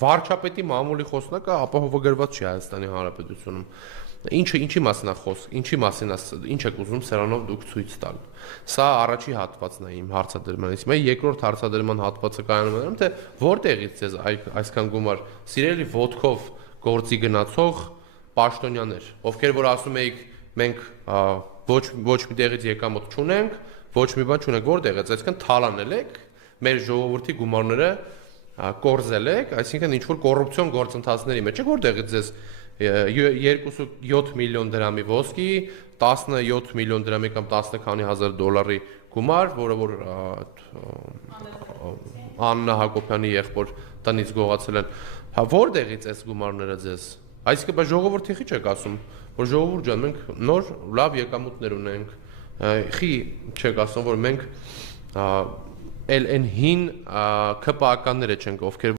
վարչապետի մամուլի խոսնակը ապահովագրված չի Հայաստանի Հանրապետությունում։ Ինչի մասին է խոսք, ինչի մասին է, ինչ եք ուզում սրանով դուք ցույց տալ։ Սա առաջի հատվածն է իմ հարցադրմանից։ Մեր երկրորդ հարցադրման հատվածը կայանում է, թե որտեղից ձեզ այսքան գումար սիրելի ոդկով գործի գնացող պաշտոնյաներ, ովքեր որ ասում էիք մենք ոչ մի տեղից եկամուտ չունենք, ոչ մի բան չունենք, որտեղից, այսինքն թալանել եք մեր ժողովրդի գումարները կորզել եք, այսինքն ինչ որ կոռուպցիոն գործընթացների մեջ եք, որտեղից ձեզ 2.7 միլիոն դրամի ոսկի, 17 միլիոն դրամի կամ 10 քանի հազար դոլարի գումար, որը որ Աննա Հակոբյանի եղբոր տնից գողացել են, որտեղից այս գումարները ձեզ, այսինքն բայց ժողովրդի խի չեք ասում, որ ժողովուրդ ջան, մենք նոր լավ եկամուտներ ունենք, խի չեք ասում, որ մենք էլ այն հին ԿՊԱ-ականները չենք, ովքեր